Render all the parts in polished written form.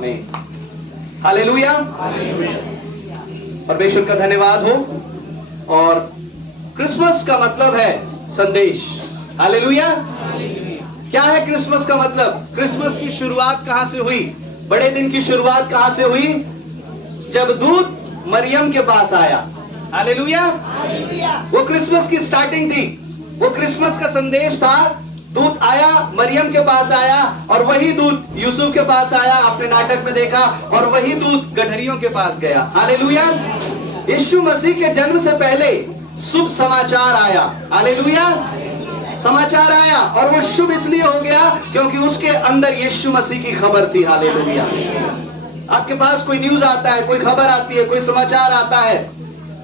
आमीन। हालेलुया। परमेश्वर का धन्यवाद हो। और क्रिसमस का मतलब है संदेश। हालेलुया। क्या है क्रिसमस का मतलब? क्रिसमस की शुरुआत कहां से हुई? बड़े दिन की शुरुआत कहां से हुई? जब दूत मरियम के पास आया। हालेलुया। वो क्रिसमस की स्टार्टिंग थी। वो क्रिसमस का संदेश था। दूत आया, मरियम के पास आया, और वही दूत यूसुफ के पास आया, आपने नाटक में देखा, और वही दूत गठरियों के पास गया। हालेलुया। यीशु मसीह के जन्म से पहले शुभ समाचार आया। हालेलुया। समाचार आया, और वो शुभ इसलिए हो गया क्योंकि उसके अंदर यीशु मसीह की खबर थी। हालेलुया। आपके पास कोई न्यूज आता है, कोई खबर आती है, कोई समाचार आता है,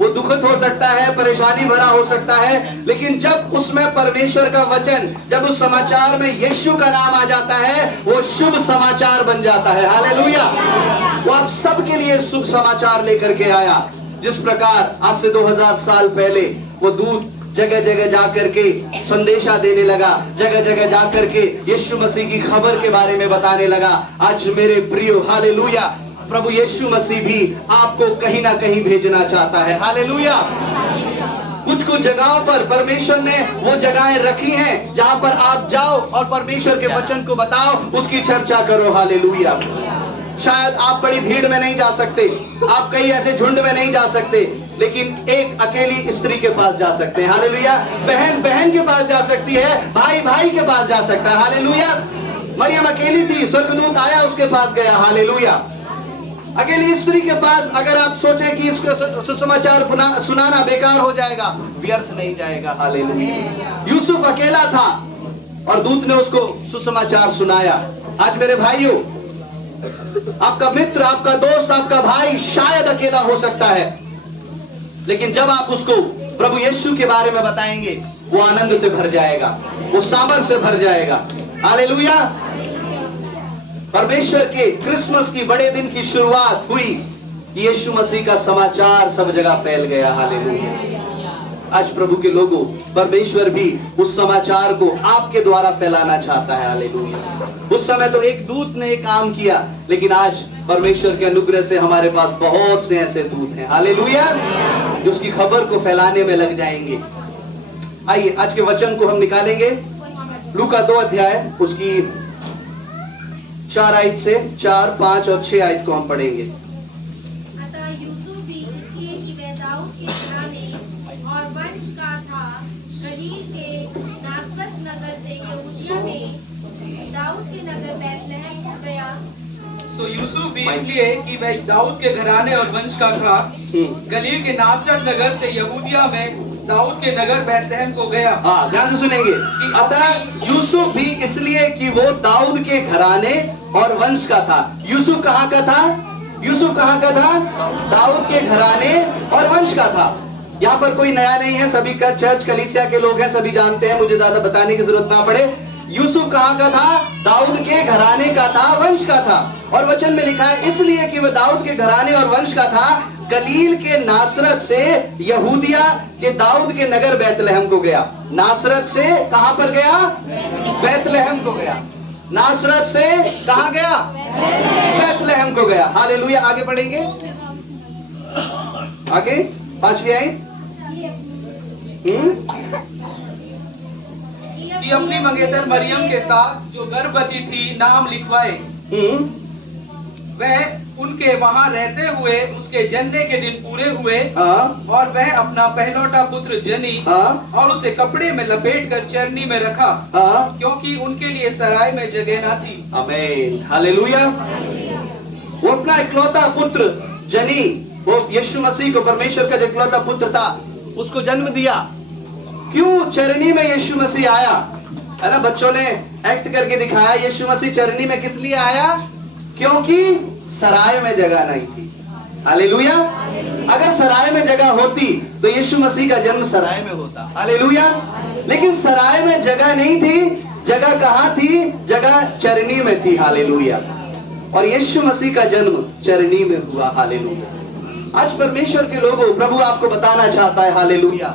वो दुखद हो सकता है, परेशानी भरा हो सकता है, लेकिन जब उसमें परमेश्वर का वचन, जब उस समाचार में यीशु का नाम आ जाता है, वो शुभ समाचार बन जाता है। हालेलुया। वो आप सबके लिए शुभ समाचार लेकर के आया। जिस प्रकार आज से 2000 साल पहले वो दूत जगह जगह जाकर के संदेशा देने लगा, जगह जगह जाकर के यीशु मसीह की खबर के बारे में बताने लगा। आज मेरे प्रियो, हालेलुया, प्रभु यीशु मसीह भी आपको कहीं ना कहीं भेजना चाहता है। हालेलुया। कुछ कुछ जगहों पर परमेश्वर ने वो जगहें रखी हैं जहां पर आप जाओ और परमेश्वर के वचन को बताओ, उसकी चर्चा करो। हालेलुया। शायद आप बड़ी भीड़ में नहीं जा सकते, आप कई ऐसे झुंड में नहीं जा सकते, लेकिन एक अकेली स्त्री के पास जा सकते हैं। हालेलुया। बहन बहन के पास जा सकती है, भाई भाई के पास जा सकता है। हालेलुया। मरियम अकेली थी, स्वर्गदूत आया, उसके पास गया। हालेलुया। अकेली स्त्री के पास अगर आप सोचें कि इसको सुसमाचार सुनाना बेकार हो जाएगा, व्यर्थ नहीं जाएगा। हालेलुया। यूसुफ अकेला था और दूत ने उसको सुसमाचार सुनाया। आज मेरे भाइयों, आपका मित्र, आपका दोस्त, आपका भाई शायद अकेला हो सकता है, लेकिन जब आप उसको प्रभु यीशु के बारे में बताएंगे, वो आनंद से भर जाएगा, वो सामर्थ से भर जाएगा। हालेलुया। परमेश्वर के क्रिसमस की बड़े दिन की शुरुआत हुई, यीशु मसीह का समाचार सब जगह फैल गया। हालेलुया। आज प्रभु के लोगों, परमेश्वर भी उस समाचार को आपके द्वारा फैलाना चाहता है। हालेलुया। उस समय तो एक दूत ने एक काम किया, लेकिन आज परमेश्वर के अनुग्रह से हमारे पास बहुत से ऐसे दूत हैं। हालेलुया। जो उसकी खबर को फैलाने में लग जाएंगे। आइए आज के वचन को हम निकालेंगे। लूका 2 अध्याय, उसकी 4 आयत से 4, 5 और 6 आयत को हम पढ़ेंगे। अतः यूसुफ भी इसलिए कि वह दाऊद के घराने और वंश का था, गलील के नासरत नगर से यहूदिया में दाऊद के नगर बैतलहम को गया। सो यूसुफ भी इसलिए कि वह दाऊद के घराने और वंश का था, गलील के नासरत नगर से यहूदिया में दाऊद के नगर बैतलहम को गया। हाँ, ध्यान से सुनेंगे। अतः यूसुफ भी इसलिए कि वो दाऊद के घराने और वंश का था। यूसुफ कहाँ का था? यूसुफ कहाँ का था? दाऊद के घराने और वंश का था। यहाँ पर कोई नया नहीं है, सभी का चर्च कलीसिया के लोग हैं, सभी जानते हैं, मुझे ज्यादा बताने की जरूरत ना पड़े। यूसुफ कहाँ का था? दाऊद के घराने का था, वंश का था। और वचन में लिखा है इसलिए कि वह दाऊद के घराने और वंश का था, गलील के नासरत से यहूदिया के दाऊद के नगर बैतलहम को गया। नासरत से कहां पर गया? बैतलहम को गया। नासरत से कहां गया? बैतलहम को गया। हालेलुया। आगे बढ़ेंगे, आगे 5वीं आयत। कि अपनी मंगेतर मरियम के साथ जो गर्भवती थी नाम लिखवाए। वह उनके वहां रहते हुए उसके जन्ने के दिन पूरे हुए। और वह अपना पहलौठा पुत्र जनी और उसे कपड़े में लपेट कर चरनी में रखा, क्योंकि उनके लिए सराय में जगह न थी। आमीन। हालेलुया। वो अपना इकलौता पुत्र जनी, वो यीशु मसीह को, परमेश्वर का जो इकलौता पुत्र था, उसको जन्म दिया। क्यों चरनी में यीशु मसीह आया? है ना, बच्चों ने एक्ट करके दिखाया। यीशु मसीह चरनी में किस लिए आया? क्योंकि सराय में जगह नहीं थी। हालेलुया। अगर सराय में जगह होती तो यीशु मसीह का जन्म सराय में होता। हालेलुया। लेकिन सराय में जगह नहीं थी। जगह कहाँ थी? जगह चरनी में थी। हालेलुया। और यीशु मसीह का जन्म चरनी में हुआ। हालेलुया। आज परमेश्वर के लोगों, प्रभु आपको बताना चाहता है, हालेलुया,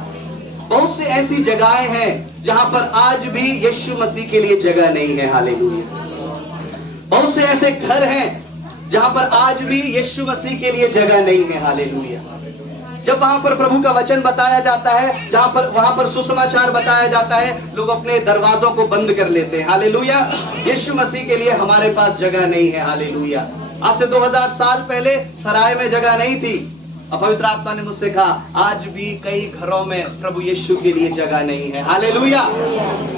बहुत से ऐसी जगहें हैं जहां पर आज भी यीशु मसीह के लिए जगह नहीं है। हालेलुया। बहुत से ऐसे घर हैं जहां पर आज भी यीशु मसीह के लिए जगह नहीं है। हालेलुया। जब वहां पर प्रभु का वचन बताया जाता है, वहां पर सुसमाचार बताया जाता है, लोग अपने दरवाजों को बंद कर लेते हैं। हालेलुया। यीशु मसीह के लिए हमारे पास जगह नहीं है। हालेलुया। आज से 2000 साल पहले सराय में जगह नहीं थी। अब पवित्र आत्मा ने मुझसे कहा आज भी कई घरों में प्रभु यीशु के लिए जगह नहीं है। हालेलुया।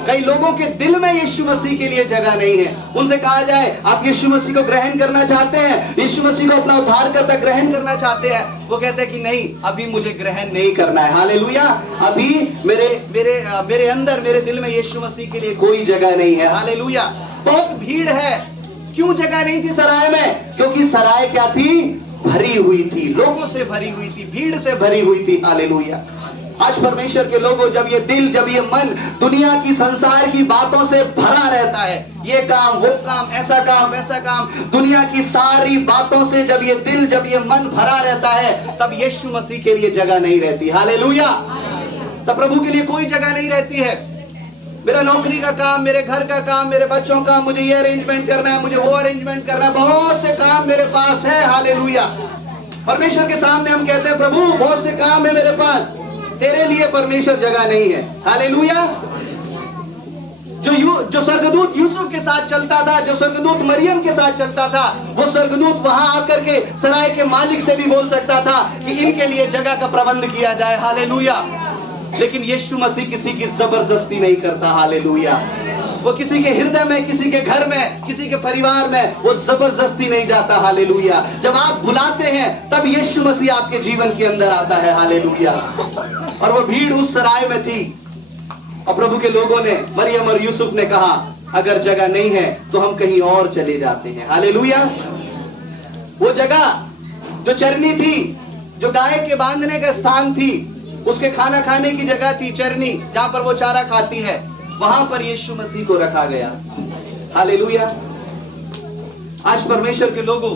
कई लोगों के दिल में यीशु मसीह के लिए जगह नहीं है। उनसे कहा जाए आप यीशु मसीह को ग्रहण करना चाहते हैं, यीशु मसीह को अपना उद्धारकर्ता ग्रहण करना चाहते हैं, वो कहते हैं कि नहीं, अभी मुझे ग्रहण नहीं करना है। हालेलुया। अभी मेरे अंदर, मेरे दिल में यीशु मसीह के लिए कोई जगह नहीं है। हालेलुया। बहुत भीड़ है। क्यों जगह नहीं थी सराय में? क्योंकि सराय क्या थी? भरी हुई थी, लोगों से भरी हुई थी, भीड़ से भरी हुई थी। हालेलुया। आज परमेश्वर के लोगों, जब ये दिल, जब ये मन दुनिया की, संसार की बातों से भरा रहता है, ये काम, वो काम, ऐसा काम, वैसा काम, दुनिया की सारी बातों से जब ये दिल, जब ये मन भरा रहता है, तब यीशु मसीह के लिए जगह नहीं रहती। हालेलुया। तब प्रभु के लिए कोई जगह नहीं रहती है। मेरा नौकरी का काम, मेरे घर का काम, मेरे बच्चों का, मुझे ये अरेंजमेंट करना है, मुझे वो अरेंजमेंट करना है, बहुत से काम मेरे पास है। हालेलुया। परमेश्वर के सामने हम कहते हैं प्रभु बहुत से काम है मेरे पास, तेरे लिए परमेश्वर जगह नहीं है। हालेलुया। जो स्वर्गदूत यूसुफ के साथ चलता था, जो स्वर्गदूत मरियम के साथ चलता था, वो स्वर्गदूत वहां आकर के सराय के मालिक से भी बोल सकता था कि इनके लिए जगह का प्रबंध किया जाए। हालेलुया। लेकिन यीशु मसीह किसी की जबरदस्ती नहीं करता। हालेलुया। वो किसी के हृदय में, किसी के घर में, किसी के परिवार में वो जबरदस्ती नहीं जाता। हालेलुया। जब आप बुलाते हैं तब यीशु मसीह आपके जीवन के अंदर आता है। हालेलुया। और वो भीड़ उस सराय में थी और प्रभु के लोगों ने, मरियम और यूसुफ ने कहा अगर जगह नहीं है तो हम कहीं और चले जाते हैं। हालेलुया। वो जगह जो चरनी थी, जो गाय के बांधने का स्थान थी, उसके खाना खाने की जगह थी चरनी, जहां पर वो चारा खाती है, वहां पर यीशु मसीह को रखा गया। हालेलुया। आज परमेश्वर के लोगों,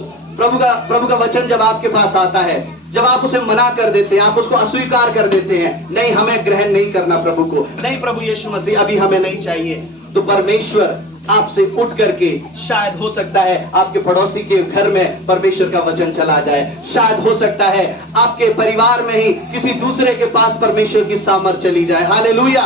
प्रभु का वचन जब आपके पास आता है, जब आप उसे मना कर देते हैं, आप उसको अस्वीकार कर देते हैं, नहीं हमें ग्रहण नहीं करना प्रभु को, नहीं प्रभु यीशु मसीह अभी हमें नहीं चाहिए, तो परमेश्वर आपसे उठ करके, शायद हो सकता है आपके पड़ोसी के घर में परमेश्वर का वचन चला जाए, शायद हो सकता है आपके परिवार में ही किसी दूसरे के पास परमेश्वर की सामर्थ चली जाए। हालेलुया।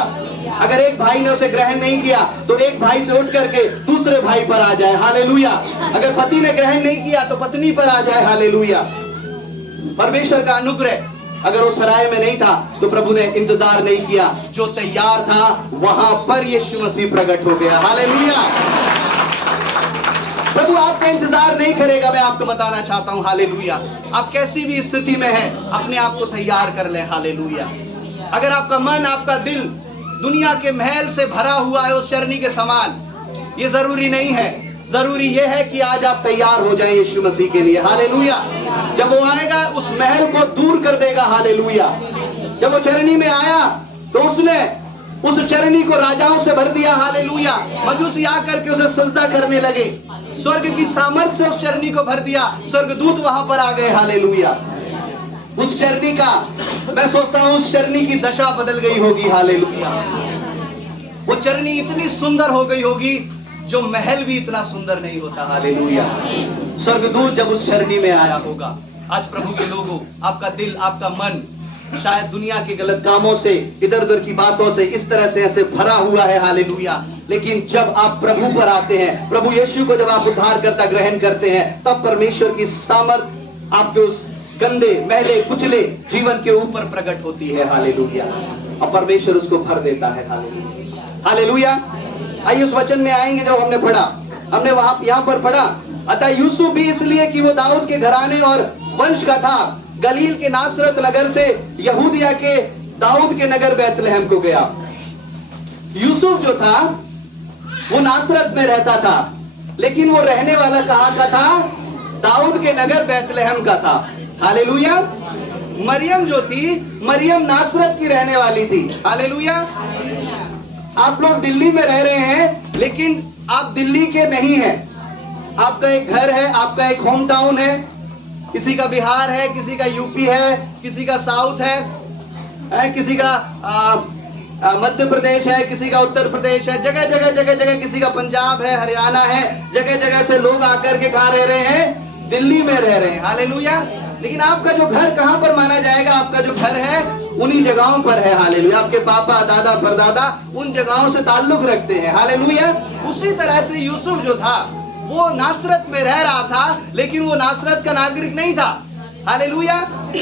अगर एक भाई ने उसे ग्रहण नहीं किया तो एक भाई से उठ करके दूसरे भाई पर आ जाए। हालेलुया। अगर पति ने ग्रहण नहीं किया तो पत्नी पर आ जाए। हालेलुया। परमेश्वर का अनुग्रह अगर उस सराय में नहीं था तो प्रभु ने इंतजार नहीं किया, जो तैयार था वहां पर यीशु मसीह प्रकट हो गया। हालेलुया। प्रभु आपका इंतजार नहीं करेगा, मैं आपको बताना चाहता हूं। हालेलुया। आप कैसी भी स्थिति में हैं, अपने आप को तैयार कर लें। हालेलुया। अगर आपका मन, आपका दिल दुनिया के महल से भरा हुआ है उस चरनी के समान, ये जरूरी नहीं है। जरूरी यह है कि आज आप तैयार हो जाएं यीशु मसीह के लिए। हालेलुया। जब वो आएगा उस महल को दूर कर देगा। हालेलुया। जब वो चरनी में आया तो उसने उस चरनी को राजाओं से भर दिया। हालेलुया। मजूसी आकर के उसे सजदा करने लगे। स्वर्ग की सामर्थ से उस चरनी को भर दिया। स्वर्गदूत वहां पर आ गए। हालेलुया। उस चरनी का, मैं सोचता हूं उस चरनी की दशा बदल गई होगी। हालेलुया। वो चरनी इतनी सुंदर हो गई होगी जो महल भी इतना सुंदर नहीं होता। हालेलुया। स्वर्गदूत जब उस चरनी में आया होगा। आज प्रभु के लोगों, आपका दिल, आपका मन शायद दुनिया के गलत कामों से, इधर उधर की बातों से इस तरह से ऐसे भरा हुआ है। हालेलुया। लेकिन जब आप प्रभु पर आते हैं, प्रभु यीशु को जब आप उद्धारकर्ता ग्रहण करते हैं, तब परमेश्वर की सामर्थ आपके उस गंदे, मैले, कुचले जीवन के ऊपर प्रकट होती है। हालेलुया। और परमेश्वर उसको भर देता है। हालेलुया। हालेलुया। आइए उस वचन में आएंगे जो हमने पढ़ा। हमने यहाँ पर पढ़ा, अतः यूसुफ भी इसलिए कि वो दाऊद के घराने और वंश का था, गलील के नासरत नगर से यहूदिया के दाऊद के नगर बैतलहम को गया। यूसुफ जो था वो नासरत में रहता था, लेकिन वो रहने वाला कहाँ का था? दाऊद के नगर बैतलहम का था। हालेलुया। मरियम जो थी, मरियम नासरत की रहने वाली थी। हालेलुया। आप लोग दिल्ली में रह रहे हैं, लेकिन आप दिल्ली के नहीं हैं। आपका एक घर है, आपका एक होम टाउन है, किसी का बिहार है, किसी का यूपी है, किसी का साउथ है, किसी का मध्य प्रदेश है, किसी का उत्तर प्रदेश है, जगह जगह किसी का पंजाब है, हरियाणा है, जगह जगह से लोग आकर के कहाँ रह रहे हैं? दिल्ली में रह रहे हैं, हालेलुया। लेकिन आपका जो घर कहां पर माना जाएगा? आपका जो घर है उन्हीं जगहों पर है, हालेलुया। आपके पापा, दादा, परदादा उन जगहों से ताल्लुक रखते हैं, हालेलुया। उसी तरह से यूसुफ जो था वो नासरत में रह रहा था, लेकिन वो नासरत का नागरिक नहीं था, हालेलुया।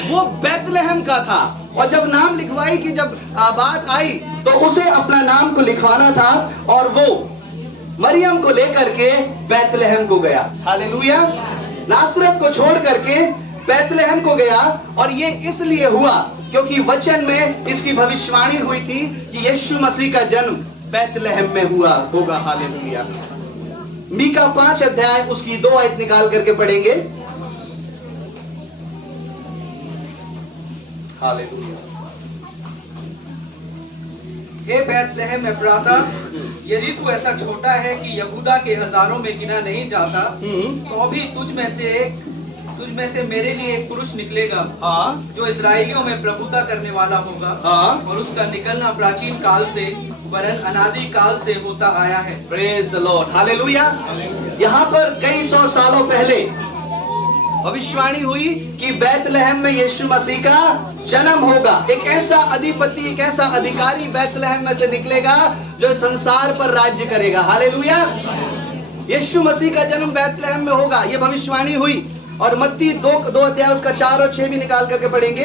वो बैतलहम का था। और जब नाम लिखवाई की जब बात आई तो उसे अपना नाम को लिखवाना था, और वो मरियम को लेकर के बैतलहम को गया, हालेलुया। नासरत को छोड़ करके बैतलहम को गया। और ये इसलिए हुआ क्योंकि वचन में इसकी भविष्यवाणी हुई थी कि यीशु मसीह का जन्म बैतलहम में हुआ होगा, हालेलुया। मीका 5 अध्याय उसकी 2 आयत निकाल करके पढ़ेंगे, हालेलुया। हे बैतलहम एफ्राता, यदि तू ऐसा छोटा है कि यहूदा के हजारों में गिना नहीं जाता, तो भी तुझ में से मेरे लिए एक पुरुष निकलेगा, जो इस्राएलियों में प्रभुता करने वाला होगा, और उसका निकलना प्राचीन काल से वरन अनादि काल से होता आया है। Praise the Lord, hallelujah. यहाँ पर कई 100 सालों पहले भविष्यवाणी हुई कि बैतलहम में यीशु मसीह का जन्म होगा। एक ऐसा अधिपति, एक ऐसा अधिकारी बैतलहम में से निकलेगा जो संसार पर राज्य करेगा, हालेलुया। यीशु मसीह का जन्म बैतलहम में होगा, ये भविष्यवाणी हुई। और मत्ती 2 अध्याय उसका 4 और 6 भी निकाल करके पढ़ेंगे।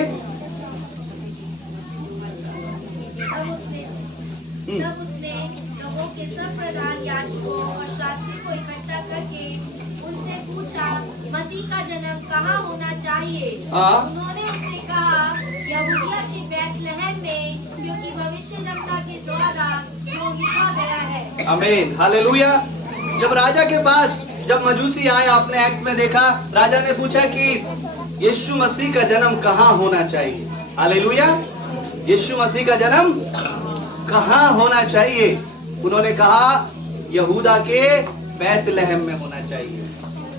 तब उसने नबों के सब प्रधान याजकों और शास्त्री को इकट्ठा करके उनसे पूछा, मसीह का जन्म कहाँ होना चाहिए? उन्होंने उससे कहा, यहूदिया के बैतलहम में, क्योंकि भविष्यद्वक्ता के द्वारा जो लिखा गया है। आमीन, हालेलुया। जब राजा के पास जब मजूसी आए, आपने एक्ट में देखा, राजा ने पूछा कि यीशु मसीह का जन्म कहाँ होना चाहिए, हालेलुया। यीशु मसीह का जन्म कहाँ होना चाहिए? उन्होंने कहा यहूदा के बैतलहम में होना चाहिए।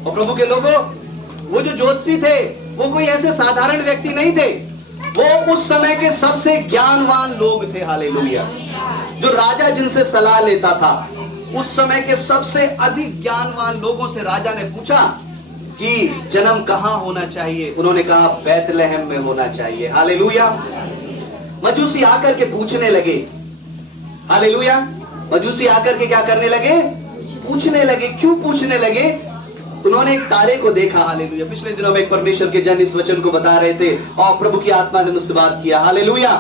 और प्रभु के लोगों, वो जो ज्योतिषी थे वो कोई ऐसे साधारण व्यक्ति नहीं थे, वो उस समय के सबसे ज्ञानवान लोग थे, हालेलुया। जो राजा जिनसे सलाह लेता था, उस समय के सबसे अधिक ज्ञानवान लोगों से राजा ने पूछा कि जन्म कहाँ होना चाहिए? उन्होंने कहा बैतलहम में होना चाहिए, हालेलुया। मजूसी आकर के पूछने लगे, हालेलुया। मजूसी आकर के क्या करने लगे? पूछने लगे। क्यों पूछने लगे? उन्होंने एक तारे को देखा, हालेलुया। पिछले दिनों में एक परमेश्वर के जन इस वचन को बता रहे थे और प्रभु की आत्मा ने मुझसे बात किया, हालेलुया।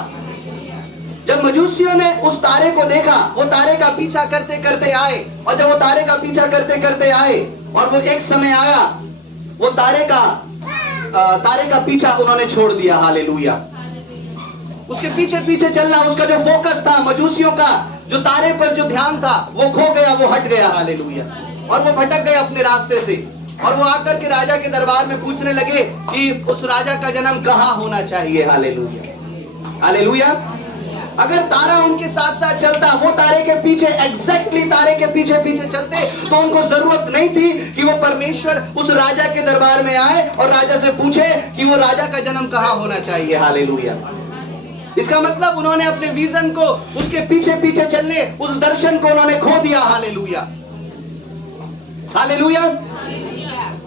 जब मजूसियों ने उस तारे को देखा, वो तारे का पीछा करते करते आए, और जब वो तारे का पीछा करते करते आए और वो एक समय आया, वो तारे का पीछा उन्होंने छोड़ दिया, हालेलुया। उसके पीछे पीछे चलना, उसका जो फोकस था, मजूसियों का जो तारे पर जो ध्यान था, वो खो गया, वो हट गया, हालेलुया। और वो भटक गए अपने रास्ते से, और वो आकर के राजा के दरबार में पूछने लगे कि उस राजा का जन्म कहाँ होना चाहिए, हालेलुया, हालेलुया। अगर तारा उनके साथ साथ चलता, वो तारे के पीछे, एग्जैक्टली तारे के पीछे पीछे चलते, तो उनको जरूरत नहीं थी कि वो परमेश्वर उस राजा के दरबार में आए और राजा से पूछे कि वो राजा का जन्म कहाँ होना चाहिए, हालेलुया। इसका मतलब उन्होंने अपने विजन को, उसके पीछे पीछे चलने, उस दर्शन को उन्होंने खो दिया, हालेलुया, हालेलुया।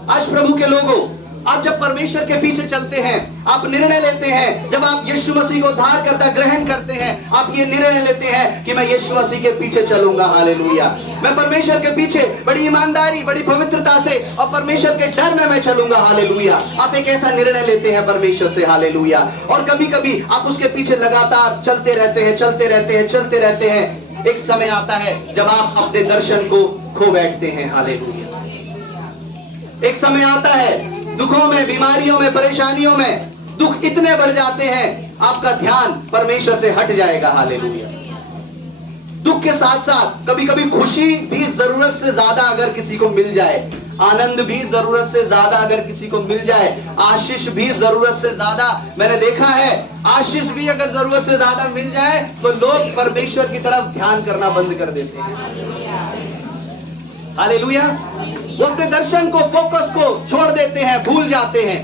आज प्रभु के लोगों, आप जब परमेश्वर के पीछे चलते हैं, आप निर्णय लेते हैं, जब आप यीशु मसीह को उद्धार करता ग्रहण करते हैं, आप ये निर्णय लेते हैं कि मैं यीशु मसीह के पीछे चलूंगा, हालेलुया। मैं परमेश्वर के पीछे बड़ी ईमानदारी, बड़ी पवित्रता से और परमेश्वर के डर में मैं चलूंगा, हालेलुया। आप एक ऐसा निर्णय लेते हैं परमेश्वर से, हालेलुया। और कभी कभी आप उसके पीछे लगातार चलते रहते हैं, चलते रहते हैं, चलते रहते हैं। एक समय आता है जब आप अपने दर्शन को खो बैठते हैं, हालेलुया। एक समय आता है दुखों में, बीमारियों में, परेशानियों में, दुख इतने बढ़ जाते हैं, आपका ध्यान परमेश्वर से हट जाएगा, हालेलुया। दुख के साथ साथ कभी कभी खुशी भी जरूरत से ज्यादा अगर किसी को मिल जाए, आनंद भी जरूरत से ज्यादा अगर किसी को मिल जाए, आशीष भी जरूरत से ज्यादा, मैंने देखा है आशीष भी अगर जरूरत से ज्यादा मिल जाए तो लोग परमेश्वर की तरफ ध्यान करना बंद कर देते हैं, हालेलुया। वो अपने दर्शन को, फोकस को छोड़ देते हैं, भूल जाते हैं।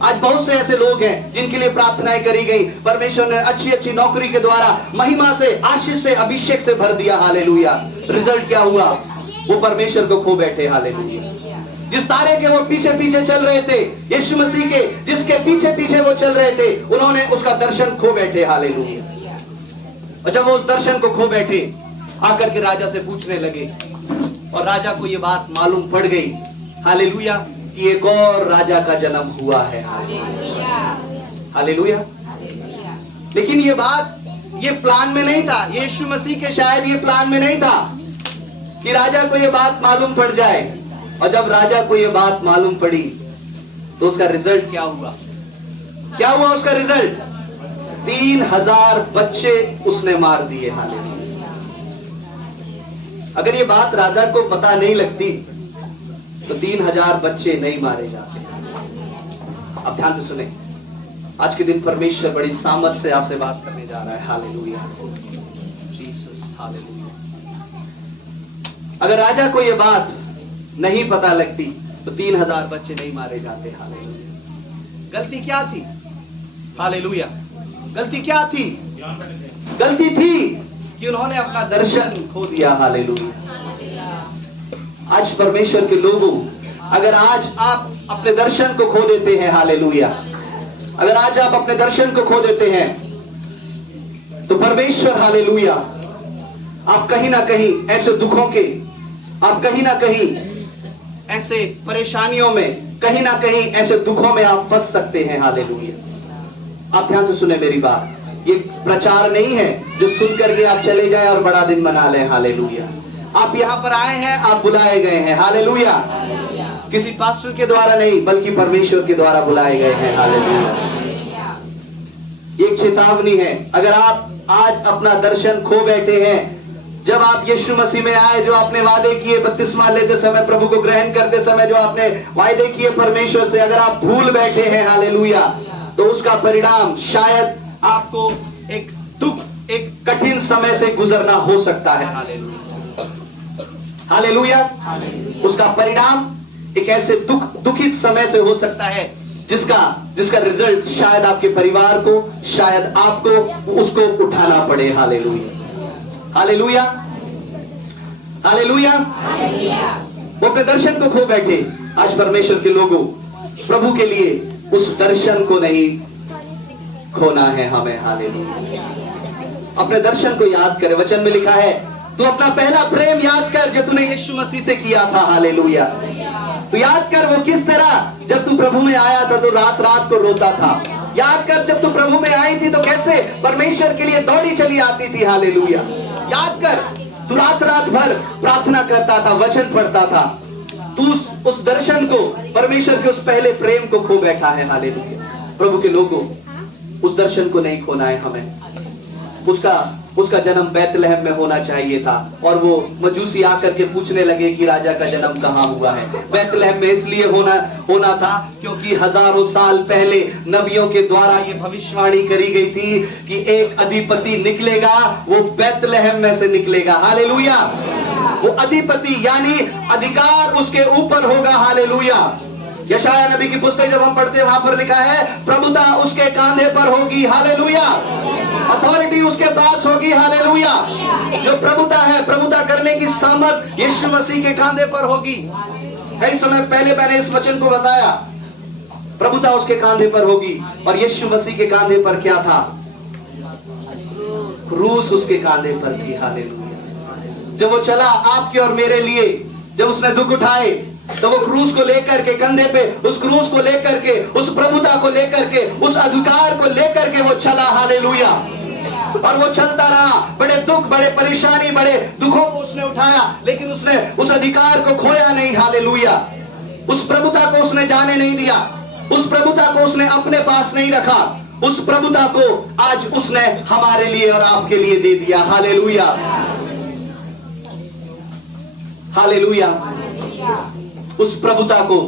आज बहुत से ऐसे लोग हैं जिनके लिए प्रार्थनाएं करी गई, परमेश्वर ने अच्छी अच्छी नौकरी के द्वारा महिमा से, आशीष से, अभिषेक से भर दिया, हालेलुया। रिजल्ट क्या हुआ? वो परमेश्वर को खो बैठे, हालेलुया। जिस तारे के वो पीछे पीछे चल रहे थे, यीशु मसीह के जिसके पीछे पीछे वो चल रहे थे, उन्होंने उसका दर्शन खो बैठे। हालेलुया। और जब वो उस दर्शन को खो बैठे, आकर के राजा से पूछने लगे, और राजा को ये बात मालूम पड़ गई, हालेलुया, कि एक और राजा का जन्म हुआ है। हालेलुया। लेकिन ये बात ये प्लान में नहीं था, यीशु मसीह के शायद ये प्लान में नहीं था कि राजा को ये बात मालूम पड़ जाए। और जब राजा को ये बात मालूम पड़ी तो उसका रिजल्ट क्या हुआ? क्या हुआ उसका रिजल्ट? 3000 बच्चे उसने मार दिए। हालेलुया। अगर ये बात राजा को पता नहीं लगती तो 3000 बच्चे नहीं मारे जाते। अब ध्यान से सुने, आज के दिन परमेश्वर बड़ी सामर्थ से आपसे बात करने जा रहा है। Hallelujah, Jesus, hallelujah. अगर राजा को ये बात नहीं पता लगती तो 3000 बच्चे नहीं मारे जाते। हालेलुया। गलती क्या थी? हालेलुया। गलती क्या थी? गलती थी कि उन्होंने अपना दर्शन खो दिया। हालेलुया। आज परमेश्वर के लोगों, अगर आज आप अपने दर्शन को खो देते हैं, हालेलुया, अगर आज आप अपने दर्शन को खो देते हैं तो परमेश्वर, हालेलुया, आप कहीं ना कहीं ऐसे दुखों के, आप कहीं ना कहीं ऐसे परेशानियों में, कहीं ना कहीं ऐसे दुखों में आप फंस सकते हैं। हालेलुया। आप ध्यान से सुने मेरी बात, ये प्रचार नहीं है जो सुन करके आप चले जाए और बड़ा दिन मना लें। हालेलुया। आप यहाँ पर आए हैं, आप बुलाए गए हैं। हालेलुया। किसी पास्टर के द्वारा नहीं, बल्कि परमेश्वर के द्वारा बुलाए गए हैं। हालेलुया। एक चेतावनी है, अगर आप आज अपना दर्शन खो बैठे हैं, जब आप यीशु मसीह में आए, जो आपने वादे किए बपतिस्मा लेते समय, प्रभु को ग्रहण करते समय जो आपने वायदे किए परमेश्वर से, अगर आप भूल बैठे हैं, हालेलुया, तो उसका परिणाम शायद आपको एक दुख, एक कठिन समय से गुजरना हो सकता है। हालेलुया। हालेलुया। उसका परिणाम एक ऐसे दुखित समय से हो सकता है जिसका रिजल्ट शायद आपके परिवार को, शायद आपको उसको उठाना पड़े। हालेलुया। हालेलुया। हालेलुया। वो अपने दर्शन को खो बैठे। आज परमेश्वर के लोगों, प्रभु के लिए उस दर्शन को नहीं खोना है हमें। हालेलुया। अपने दर्शन को याद करें। वचन में लिखा है, तू अपना पहला प्रेम याद कर जो तूने यीशु मसीह से किया था। हालेलुया। तो याद कर वो किस तरह, जब तू प्रभु में आया था तो रात रात को रोता था। याद कर जब तू प्रभु में आई थी तो कैसे परमेश्वर के लिए दौड़ी चली आती थी। हालेलुया। याद कर तू रात रात भर प्रार्थना करता था, वचन पढ़ता था। तू उस दर्शन को, परमेश्वर के उस पहले प्रेम को खो बैठा है। हालेलुया। प्रभु के लोगों, उस दर्शन को नहीं खोना है हमें। उसका जन्म बैतलहम में होना चाहिए था, और वो मजूसी आकर के पूछने लगे कि राजा का जन्म कहाँ हुआ है। बैतलहम में इसलिए होना था क्योंकि हजारों साल पहले नबियों के द्वारा ये भविष्यवाणी करी गई थी कि एक अधिपति निकलेगा, वो बैतलहम में से निकलेगा। हालेलुया। वो अधिपति यानी अधिकार उसके ऊपर होगा। हालेलुया। यशाया नबी की पुस्तक जब हम पढ़ते हैं, वहां पर लिखा है, प्रभुता उसके कांधे पर होगी। हालेलुया। अथॉरिटी उसके पास होगी। हालेलुया। जो प्रभुता है, प्रभुता करने की सामर्थ यीशु मसीह के कांधे पर होगी। कई समय पहले मैंने इस वचन को बताया, प्रभुता उसके कांधे पर होगी। और यीशु मसीह के कांधे पर क्या था? क्रूस उसके कांधे पर थी। हालेलुया। जब वो चला आपके और मेरे लिए, जब उसने दुख उठाए, तो वो क्रूस को लेकर के कंधे पे, उस क्रूस को लेकर के, उस प्रभुता को लेकर के, उस अधिकार को लेकर के वो चला। हालेलुया। और वो चलता रहा। बड़े दुख, बड़े परेशानी, बड़े दुखों को उसने उठाया, लेकिन उसने उस अधिकार को खोया नहीं। हालेलुया। उस प्रभुता को उसने जाने नहीं दिया। उस प्रभुता को उसने अपने पास नहीं रखा। उस प्रभुता को आज उसने हमारे लिए और आपके लिए दे दिया। हालेलुया। हालेलुया। उस प्रभुता को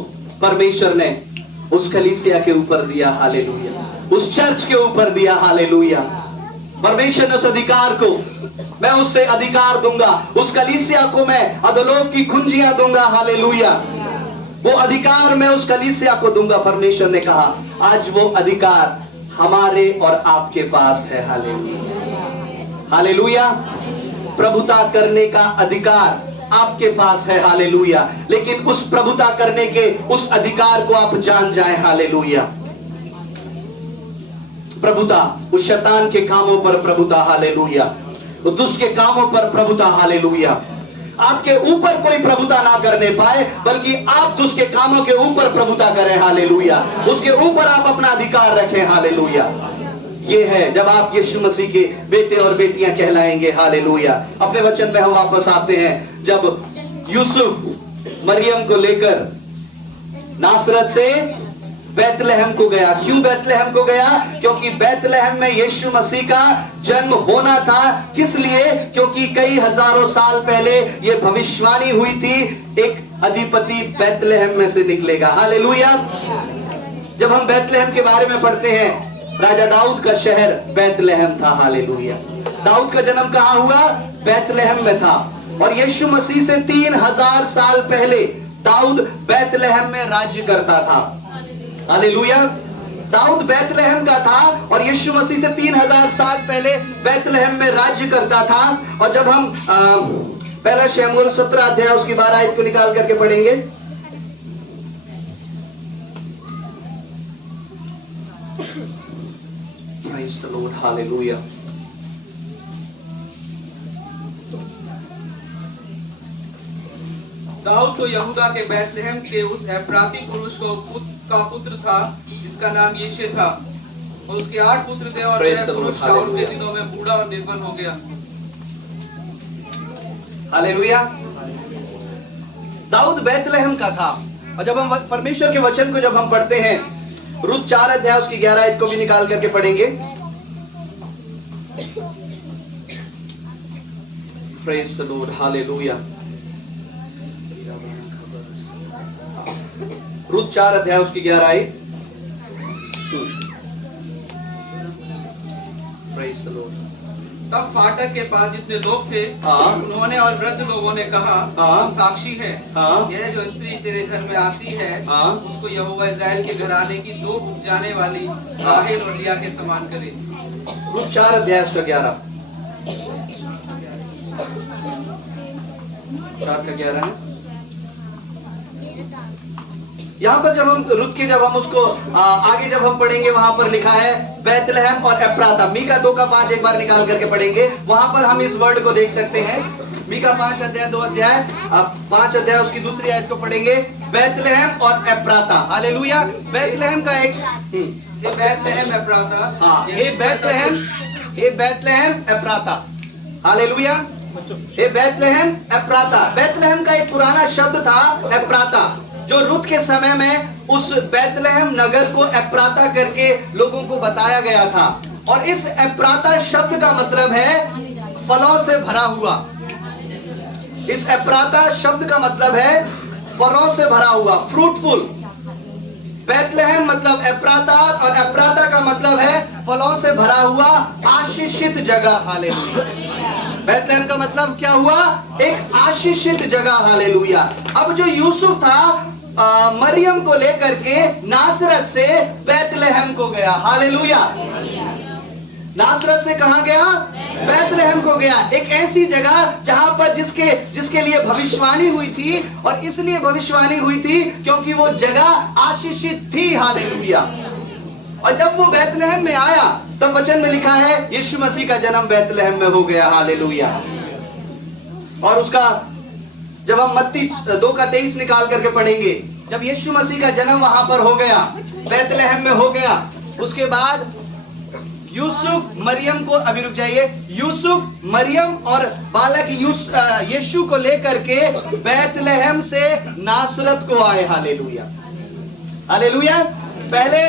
परमेश्वर ने उस कलीसिया के ऊपर दिया। हालेलुया। उस चर्च के ऊपर दिया। हालेलुया। परमेश्वर ने उस अधिकार को, मैं उससे अधिकार दूंगा, उस कलीसिया को मैं अधोलोक की कुंजियां दूंगा। हालेलुया। वो अधिकार मैं उस कलीसिया को दूंगा। परमेश्वर ने कहा, आज वो अधिकार हमारे और आपके पास है। हालेलुया। हालेलुया। प्रभुता करने का अधिकार आपके पास है, हालेलुया। लेकिन उस प्रभुता करने के उस अधिकार को आप जान जाएं, हालेलुया। प्रभुता, उस शैतान के कामों पर प्रभुता, हालेलुया। उस दुष्ट के कामों पर प्रभुता, हालेलुया। आपके ऊपर कोई प्रभुता ना करने पाए, बल्कि आप दुष्ट के कामों के ऊपर प्रभुता करें, हालेलुया। उसके ऊपर आप अपना अधिकार रखें, हालेलुया। ये है जब आप यीशु मसीह के बेटे और बेटियां कहलाएंगे, हालेलुया। अपने वचन में हम वापस आते हैं। जब यूसुफ मरियम को लेकर नासरत से बैतलहम को गया। क्यों बैतलहम को गया? क्योंकि बैतलहम में यीशु मसीह का जन्म होना था। किस लिए? क्योंकि कई हजारों साल पहले यह भविष्यवाणी हुई थी, एक अधिपति बैतलहम में से निकलेगा, हालेलुया। जब हम बैतलहम के बारे में पढ़ते हैं, राजा दाऊद का शहर बैतलहम था, हालेलुया। दाऊद का जन्म कहां हुआ? बैतलहम में था। और यीशु मसीह से 3000 साल पहले दाऊद बैतलहम में राज्य करता था, हालेलुया। दाऊद बैतलहम का था और यीशु मसीह से 3000 साल पहले बैतलहम में राज्य करता था। और जब हम पहला शमूएल 17 अध्याय उसकी 12 आयत को निकाल करके पढ़ेंगे, Praise the Lord, hallelujah. Dawood तो यहूदा के बैतलहम के उस एफ्राती पुरुष का पुत्र था जिसका नाम यीशे था। और उसके 8 पुत्र थे और वह पुरुष शाऊल के दिनों में बूढ़ा और निर्बल हो गया। हालेलुया। दाऊद बैतलहम का था। और जब हम परमेश्वर के वचन को जब हम पढ़ते हैं, रुत 4 अध्याय उसकी 11 आयत को भी निकाल करके पढ़ेंगे। Praise the Lord, hallelujah. रुत 4 अध्याय उसकी 11 आयत। Praise the Lord. तब फाटक के पास जितने लोग थे, उन्होंने और वृद्ध लोगों ने कहा, हम साक्षी हैं, यह जो स्त्री तेरे घर में आती है, उसको यहोवा इज़राइल के घराने की 2 बुक जाने वाली राहेल और लिया के समान करे। रुत 4 अध्याय उसका 11, 4 का 11 है। यहाँ पर जब हम उसको आगे जब हम पढ़ेंगे, वहां पर लिखा है बैतलहम और एप्राता। मीका 2 का 5 एक बार निकाल करके पढ़ेंगे, वहां पर हम इस वर्ड को देख सकते हैं। मीका 5 अध्याय 2 अध्याय 5 अध्याय उसकी दूसरी आयत को पढ़ेंगे, बैतलहम और एप्राता, हालेलुया। बैतलहम का एक ये बैतलहम एप्राता, हाँ, ये बैतलहम एप्राता, हालेलुया। ये बैतलहम एप्राता, बैतलहम का एक पुराना शब्द था एप्राता, जो रुत के समय में उस बैतलहम नगर को एप्राता करके लोगों को बताया गया था। और इस एप्राता शब्द का मतलब है फलों से भरा हुआ। इस एप्राता शब्द का मतलब है फलों से भरा हुआ, फ्रूटफुल। बैतलहम मतलब एप्राता, और एप्राता का मतलब है फलों से भरा हुआ, आशीषित जगह, हालेलुया। बैतलहम का मतलब क्या हुआ? एक आशीषित जगह, हालेलुया। अब जो यूसुफ था मरियम को लेकर के नासरत से बैतलहम को गया, हालेलुया। नासरत से कहां गया? बैतलहम को गया। एक ऐसी जगह जहां पर जिसके लिए भविष्यवाणी हुई थी, और इसलिए भविष्यवाणी हुई थी क्योंकि वो जगह आशीषित थी, हालेलुया। और जब वो बैतलहम में आया, तब वचन में लिखा है यीशु मसीह का जन्म बैतलहम में हो गया, हालेलुया। और उसका जब हम मत्ती 2 का 23 निकाल करके पढ़ेंगे, जब यीशु मसीह का जन्म वहां पर हो गया, बैतलहम में हो गया, उसके बाद यूसुफ मरियम को, अभी रुक जाइए, यूसुफ मरियम और बालक यीशु को लेकर के बैतलहम से नासरत को आए, हालेलुया, हालेलुया। पहले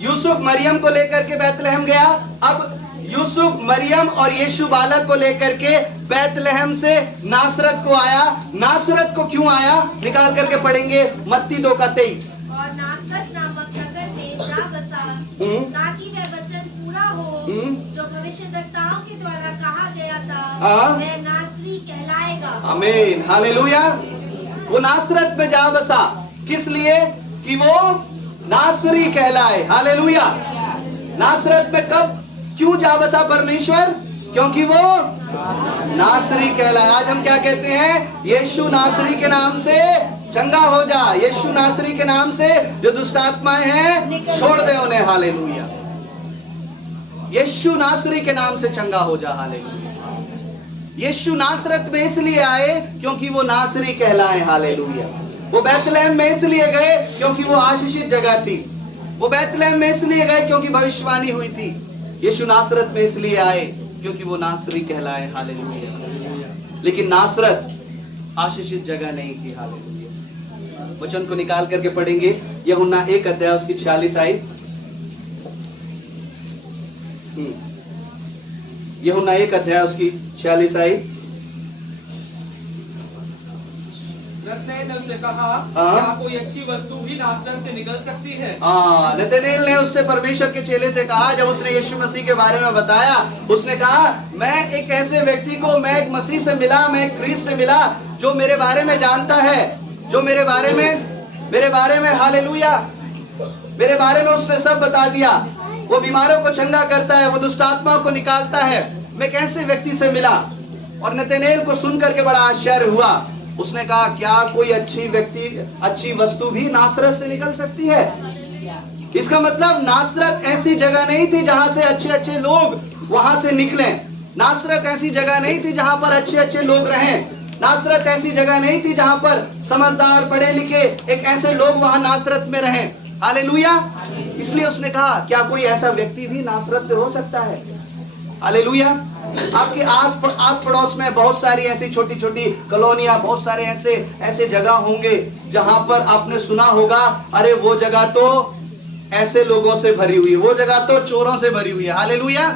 यूसुफ मरियम को लेकर के बैतलहम गया, अब यूसुफ मरियम और यीशु बालक को लेकर के बैतलहम से नासरत को आया। नासरत को क्यों आया? निकाल करके पढ़ेंगे मत्ती 2 का 23। और नासरत नामक नगर में जा बसा, ताकि वह वचन पूरा हो जो भविष्यद्वक्ताओं के द्वारा कहा गया था, वह नासरी कहलाएगा। आमीन, हालेलुया। वो नासरत में जा बसा, किस लिए? कि वो नासरी कहलाए, हालेलुया। नासरत में कब क्यों जा बसा परमेश्वर? क्योंकि वो नासरी कहलाया। आज हम क्या कहते हैं? यीशु नासरी के नाम से चंगा हो जा, यीशु नासरी के नाम से जो दुष्ट आत्माएं हैं छोड़ दे उन्हें। हालेलुया। यीशु नासरी के नाम से चंगा हो जा। हालेलुया। यीशु नासरत में इसलिए आए क्योंकि वो नासरी कहलाए। हालेलुया। वो बैतलहम में इसलिए गए क्योंकि वो आशीषित जगह थी। वो बैतलहम में इसलिए गए क्योंकि भविष्यवाणी हुई थी। यीशु नासरत में इसलिए आए क्योंकि वो नासरी कहलाए। हालेलुया। लेकिन नासरत आशीषित जगह नहीं थी। हालेलुया। वचन को निकाल करके पढ़ेंगे, यूहन्ना 1 अध्याय उसकी 46 आयत। यूहन्ना 1 अध्याय उसकी 46 आयत। नतनएल ने उससे कहा, क्या कोई अच्छी वस्तु भी नासरत से निकल सकती है? नतनएल ने उससे, परमेश्वर के चेले से कहा, जब उसने यीशु मसीह के बारे में बताया, उसने कहा मैं एक ऐसे व्यक्ति को, मैं एक मसीह से मिला, मैं एक ख्रीस्त से मिला जो मेरे बारे में जानता है, जो मेरे बारे में हालेलुया, मेरे बारे में उसने सब बता दिया। वो बीमारों को चंगा करता है, वो दुष्ट आत्माओं को निकालता है। मैं एक ऐसे व्यक्ति से मिला। और नतनएल को सुन करके बड़ा आश्चर्य हुआ। उसने कहा क्या कोई अच्छी वस्तु भी नासरत से निकल सकती है? इसका मतलब नासरत ऐसी जगह नहीं थी जहां से अच्छे अच्छे लोग वहां से निकले। नासरत ऐसी जगह नहीं थी जहां पर अच्छे अच्छे लोग रहें। नासरत ऐसी जगह नहीं थी जहां पर समझदार पढ़े लिखे एक ऐसे लोग वहां नासरत में रहें। हालेलुया। इसलिए उसने कहा क्या कोई ऐसा व्यक्ति भी नासरत से हो सकता है? हालेलुया। आपके आस पड़ोस में बहुत सारी ऐसी छोटी छोटी कॉलोनियां, बहुत सारे ऐसे जगह होंगे जहां पर आपने सुना होगा अरे वो जगह तो ऐसे लोगों से भरी हुई है, वो जगह तो चोरों से भरी हुई है। हालेलुया।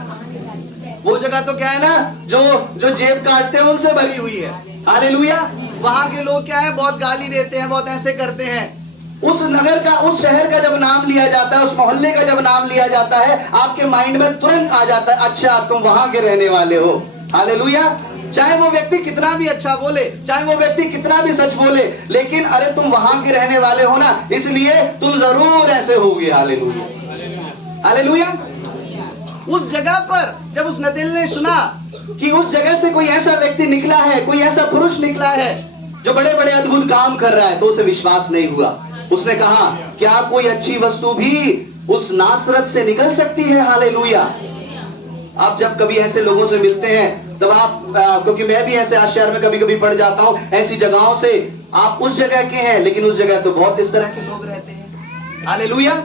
वो जगह तो क्या है ना, जो जेब काटते हैं उनसे भरी हुई है। हालेलुया। वहां के लोग क्या है, बहुत गाली देते हैं, बहुत ऐसे करते हैं। उस नगर का, उस शहर का जब नाम लिया जाता है, उस मोहल्ले का जब नाम लिया जाता है, आपके माइंड में तुरंत आ जाता है अच्छा तुम वहां के रहने वाले हो। हालेलुया। चाहे वो व्यक्ति कितना भी अच्छा बोले, चाहे वो व्यक्ति कितना भी सच बोले, लेकिन अरे तुम वहां के रहने वाले हो ना, इसलिए तुम जरूर ऐसे होगे। हालेलुया। हालेलुया। उस जगह पर जब उस नतनएल ने सुना कि उस जगह से कोई ऐसा व्यक्ति निकला है, कोई ऐसा पुरुष निकला है जो बड़े बड़े अद्भुत काम कर रहा है, तो उसे विश्वास नहीं हुआ। उसने कहा क्या कोई अच्छी वस्तु भी उस नासरत से निकल सकती है? हालेलुया। आप जब कभी ऐसे लोगों से मिलते हैं तब आप, क्योंकि मैं भी ऐसे आश्चर्य में कभी कभी पड़ जाता हूं, ऐसी जगहों से आप उस जगह के हैं लेकिन उस जगह तो बहुत इस तरह के लोग रहते हैं। हालेलुया।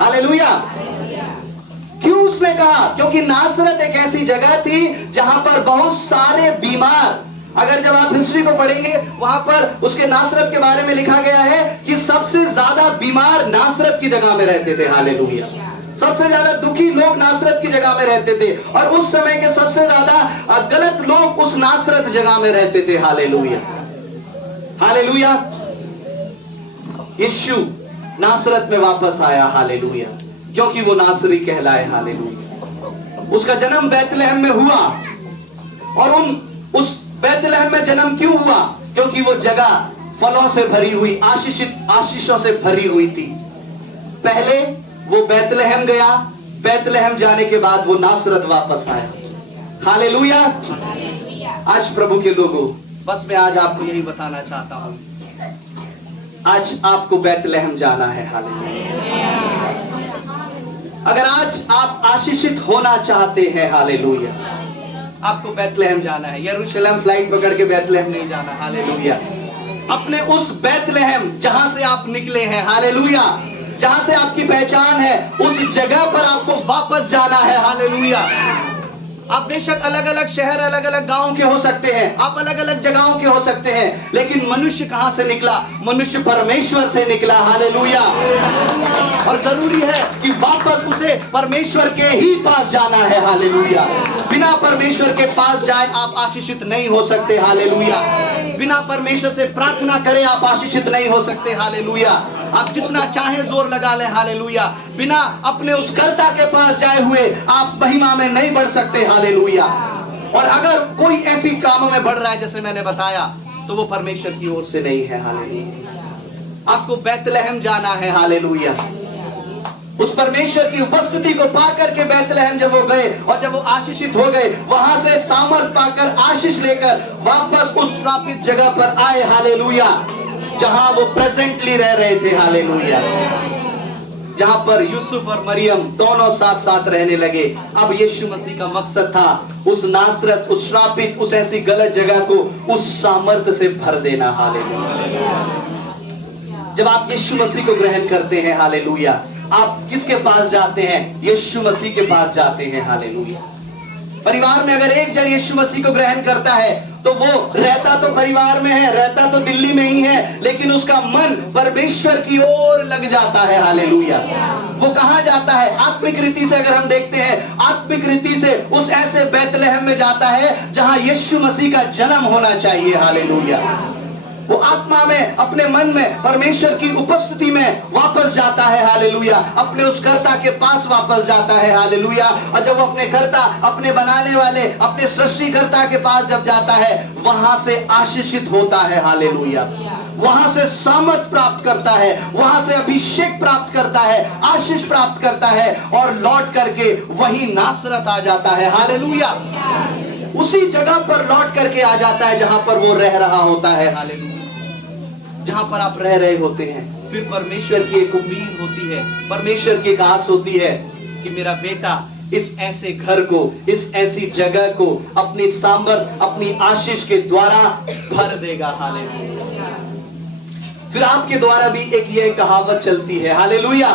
हालेलुया। क्यों उसने कहा? क्योंकि नासरत एक ऐसी जगह थी जहां पर बहुत सारे बीमार, अगर जब आप हिस्ट्री को पढ़ेंगे वहां पर उसके नासरत के बारे में लिखा गया है कि सबसे ज्यादा बीमार नासरत की जगह में रहते थे। हालेलुया। सबसे ज्यादा दुखी लोग नासरत की जगह में रहते थे और उस समय के सबसे ज्यादा गलत लोग उस नासरत जगह में रहते थे। हालेलुया। हालेलुया। यीशु नासरत में वापस आया। हालेलुया। क्योंकि वो नासरी कहलाए। हालेलुया। उसका जन्म बैतलहम में हुआ। और उस बैतलहम में जन्म क्यों हुआ? क्योंकि वो जगह फलों से भरी हुई, आशीषों से भरी हुई थी। पहले वो बैतलहम गया, बैतलहम जाने के बाद वो नासरत वापस आया। हालेलुया। आज प्रभु के लोगों, बस मैं आज आपको यही बताना चाहता हूं, आज आपको बैतलहम जाना है। हालेलुया। अगर आज आप आशीषित होना चाहते हैं, हालेलुया, आपको बैतलहम जाना है। यरूशलेम फ्लाइट पकड़ के बैतलहम नहीं जाना। हालेलुया। अपने उस बैतलहम जहां से आप निकले हैं, हालेलुया, जहां से आपकी पहचान है, उस जगह पर आपको वापस जाना है। हालेलुया। आप बेशक अलग अलग शहर, अलग अलग गांव के हो सकते हैं, आप अलग अलग जगहों के हो सकते हैं, लेकिन मनुष्य कहां से निकला? मनुष्य परमेश्वर से निकला। हालेलुया। और जरूरी है कि वापस उसे परमेश्वर के ही पास जाना है। हालेलुया। बिना परमेश्वर के पास जाए आप आशीषित नहीं हो सकते। हालेलुया। बिना परमेश्वर से प्रार्थना करे आप आशीषित नहीं हो सकते। हालेलुया। आप जितना चाहे जोर लगा ले, हालेलुया, बिना अपने उस कर्ता के पास जाए हुए आप महिमा में नहीं बढ़ सकते। हालेलुया। और अगर कोई ऐसी कामों में बढ़ रहा है जैसे मैंने बताया, तो वो परमेश्वर की ओर से नहीं है। हालेलुया। आपको बैतलहम जाना है। हालेलुया। उस परमेश्वर की उपस्थिति को पाकर के बैतलहम जब वो गए और जब वो आशीषित हो गए, वहां से सामर्थ पाकर आशीष लेकर वापस उस श्रापित जगह पर आए, हालेलुया, जहां वो प्रेजेंटली रह रहे थे, हालेलुया, जहां पर यूसुफ और मरियम दोनों साथ साथ रहने लगे। अब यीशु मसीह का मकसद था उस नासरत, उस श्रापित, उस ऐसी गलत जगह को उस सामर्थ्य से भर देना, हालेलुया। जब आप यीशु मसीह को ग्रहण करते हैं, हालेलुया, आप किसके पास जाते हैं? यीशु मसीह के पास जाते हैं, हालेलुया। परिवार में अगर एक जन यीशु मसीह को ग्रहण करता है तो वो रहता तो परिवार में है, रहता तो दिल्ली में ही है, लेकिन उसका मन परमेश्वर की ओर लग जाता है, हालेलुया। वो कहां जाता है? आत्मिक रीति से अगर हम देखते हैं, आत्मिक रीति से उस ऐसे बैतलहम में जाता है जहां यीशु मसीह का जन्म होना चाहिए, हालेलुया। वो आत्मा में, अपने मन में परमेश्वर की उपस्थिति में वापस जाता है, हालेलुया, अपने उस कर्ता के पास वापस जाता है, हालेलुया। और जब वो अपने कर्ता, अपने बनाने वाले, अपने सृष्टिकर्ता के पास जब जाता है, वहां से आशीषित होता है, हालेलुया, वहां से सामर्थ प्राप्त करता है, वहां से अभिषेक प्राप्त करता है, आशीष प्राप्त करता है और लौट करके वही नासरत आ जाता है, हालेलुया। उसी जगह पर लौट करके आ जाता है जहां पर वो रह रहा होता है, हालेलुया, जहां पर आप रह रहे होते हैं। फिर परमेश्वर की एक उम्मीद होती है, परमेश्वर की एक आस होती है कि मेरा बेटा इस ऐसे घर को, इस ऐसी जगह को अपनी सामर्थ, अपनी आशीष के द्वारा भर देगा, हालेलुया। फिर आपके द्वारा भी एक ये कहावत चलती है, हालेलुया।